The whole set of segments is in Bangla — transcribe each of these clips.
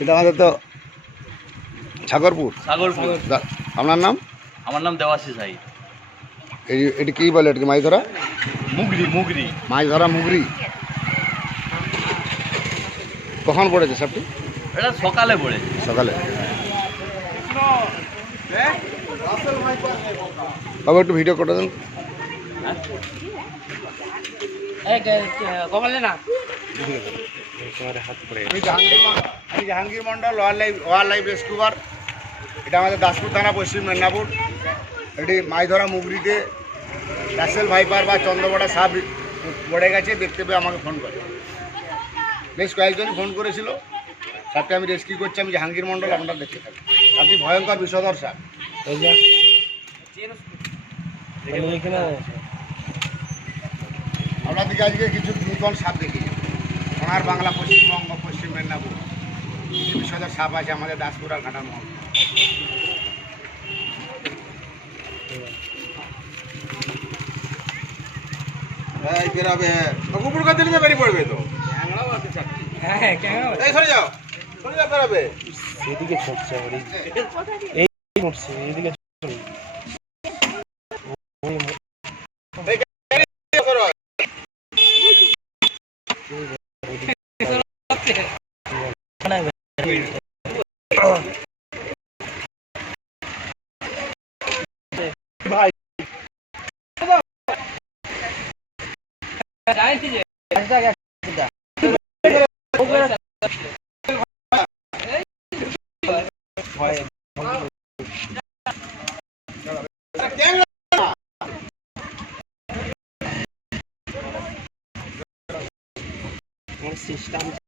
এটা আমাদের তো সাগরপুর। সাগরপুর। দা- আপনার নাম? আমার নাম দেওয়াশিস হাই এই এটি কী বলে? এটাকে মাছ ধরা মুগরি মুগরি। মাছ ধরা মুগরি। কখন পড়েছে সবটি এটা সকালে পড়েছে সকালে। বাবু একটু ভিডিও করে দেন। আমি জাহাঙ্গীর মন্ডল আমি Jahangir Mondal wild life wild life রেস্কিউবার এটা আমাদের দাসপুর থানা পশ্চিম মেদিনীপুর। এটি মাছ ধরা মুগরিতে। রাসেল ভাইপার বা চন্দ্রবড়া সাপ পড়ে গেছে দেখতে পেয়ে আমাকে ফোন করে। বেশ কয়েকজনই ফোন করেছিল। সাপটা আমি রেস্কিউ করছি আমি জাহাঙ্গীর মন্ডল আপনারা দেখতে থাকি আপনি ভয়ঙ্কর বিষধর সাপ। আপনাদেরকে আজকে কিছু নূতন সাপ দেখি সোনার বাংলা পশ্চিমবঙ্গ পশ্চিম মেদিনীপুর। কিছু বিষধর সাপ আছে আমাদের দাসপুর আর ঘাটার মহল। এই কুকুর কাছে নিতে বেরিয়ে পড়বে তো? এই সরে যাও। সরে যাও বেরাবে। भाई ऐसा क्या সিস্টেম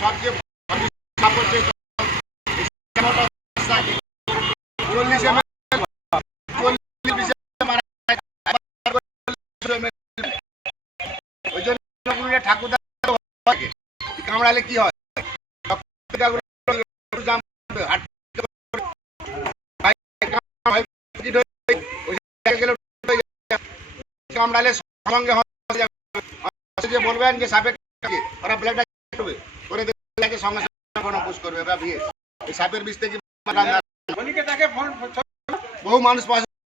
সবচেয়ে সাপ হচ্ছে চল্লিশ এম চল্লিশ মারা ওই জন্য ঠাকুরদা কামড়ালে কি হয় জাম করবে, হাঁটতে করবে। বাইক কামড়ায়, পিঠ হয়ে ওই জায়গায় হয়ে। কামড়ালে সঙ্গে হয়ে। আর যে বলবেন যে সাপে ওরা ব্লেডটা করবে করে দেখে সঙ্গে সঙ্গে কোনো করবে ওরা বিয়ে সাপের বিষ থেকে বহু মানুষ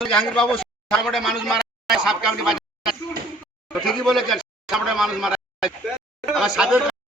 জাহাঙ্গীর বাবু সাপটে মানুষ মারা সাপ কামড়ে ঠিকই বলেছেন সাপটে মানুষ মারা। সাপের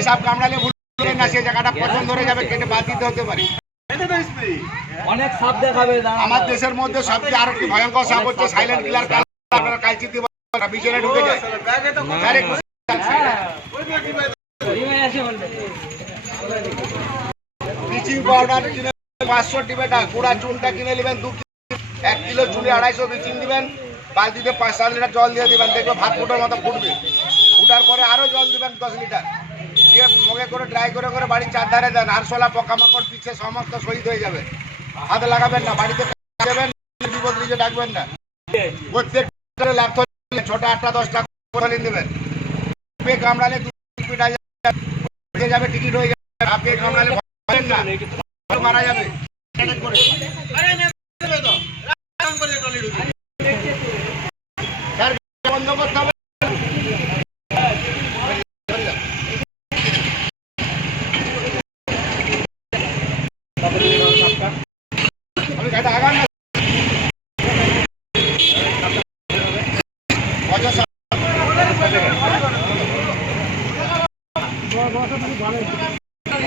এসব কামড়ালে ভুল করে না সে জায়গাটা পছন্দ ধরে যাবে কেটে বাদ দিতে হতে পারে। অনেক সাপ দেখাবে আমার দেশের মধ্যে সবচেয়ে আরও কি ভয়ঙ্কর সাপ হচ্ছে সাইলেন্ট কিলার আপনারা কালচি দিয়ে বিছানে ঢুকে যায়। ব্লিচিং পাউডার কিনে পাঁচশো টিবেটা গুঁড়া চুনটা কিনে নেবেন দু এক কিলো চুনে আড়াইশো ব্লিচিং দিবেন বালতিতে পাঁচ সাত লিটার জল দিয়ে দিবেন দেখবে ভাত ফুটার মতো ফুটবে। ফুটার পরে আরও জল দিবেন দশ লিটার। দিয়ে মগে করে ড্রাই করে করে বাড়ির চারধারে দেন। আরশোলা পোকামাকড় পিছে সমস্ত শহীদ হয়ে যাবে। হাত লাগাবেন না, বাড়িতে দেবেন বিপদ ডাকবেন না। প্রত্যেক ল্যাপটপ ছটা, আটটা, দশটা করে দেবেন। আপে কামড়ালে হয়ে যাবে টিকিট হয়ে যাবে। আপে কামড়ালে না। মারা যাবে Attack করে। স্যার, বন্ধ করতে হবে আমি গাড়িটা আগান না অজস্র একশো তিরিশ মতো এই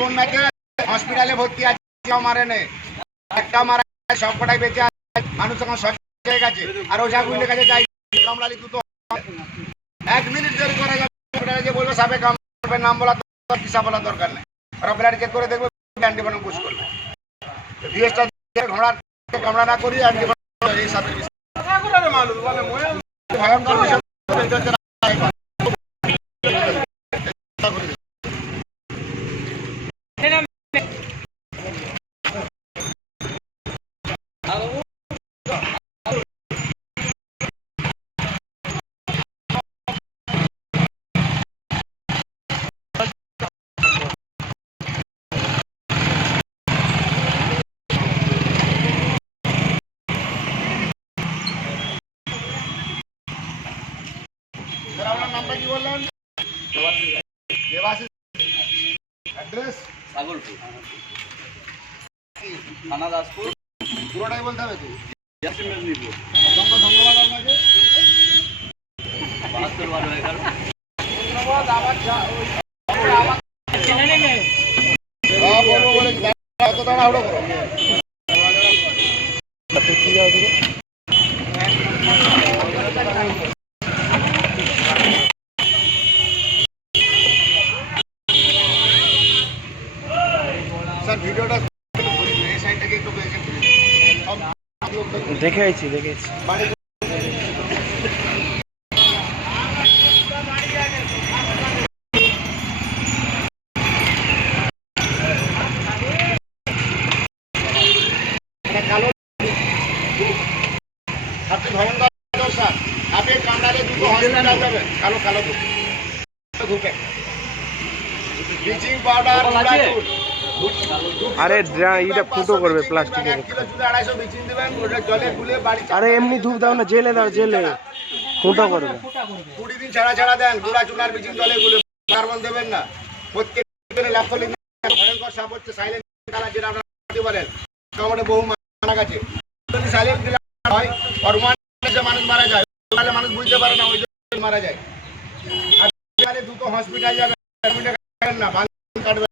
বন্যাতে হসপিটালে ভর্তি আছে মারে নেই। একটা মারা গেছে, সব কটাই বেঁচে আছে মানুষ তখন সচেতন হয়ে গেছে আর ওঝা গুলির কাছে যাই কামড়ালি দুটো এক মিনিট দেরি করা যাবে হসপিটালে যে বলবে সাপে কামড়াবে নাম বলা কিসা বলা দরকার নেই। ওরা ব্লাড চেক করে দেখবে অ্যান্টিবায়োটিক পুশ করবে। ভিএসটা ঘোড়ার কামড়া না করি অ্যান্টিবায়োটিক এই সাপের ভয়ঙ্কর বিষয়। স্যার আপনার নামটা কি বললেন অ্যাড্রেস? ছাগলপুর থানা দাসপুর। পুরোটাই বলতে হবে তো? পশ্চিম মেদিনীপুর। অসংখ্য ধন্যবাদ আপনাকে। বাহাত্তর বারো এগারো ধন্যবাদ আবার যা- হ্যাঁ, বলব বলেছি। দাঁড়া, তাড়াহুড়ো করো। স্যার ভিডিওটা একটু ঘুরিয়ে দিন, এই সাইডটাকে একটু বেশি ঘুরিয়ে দিন। সব লোক দেখুন। দেখেছি দেখেছি বাড়ি এটা কালো আপনি স্যার আপনি কামড়ালে দুটো হসপিটাল যাবেন কালো কালো দুটো ব্লিচিং পাউডার? আরে ইটা ফুটো করবে প্লাস্টিকের আরে এমনি ধূপ দাও না, জেলে দাও, জেলে। ফুটো করবে। কুড়ি দিন ছাড়া ছাড়া দেন গুড়া চুনার বিচিং জলে গুলে। কার্বন দেবেন না। প্রত্যেক ভয়ঙ্কর সাপ হচ্ছে সাইলেন্ট কালার যেটা আপনারা বহু মারা গেছে। সাইলেন্ট হয় মানুষ মারা যায় মানুষ বুঝতে পারে না, ওই মারা যায়। আর দুটো হসপিটাল যাবে না কাটবে।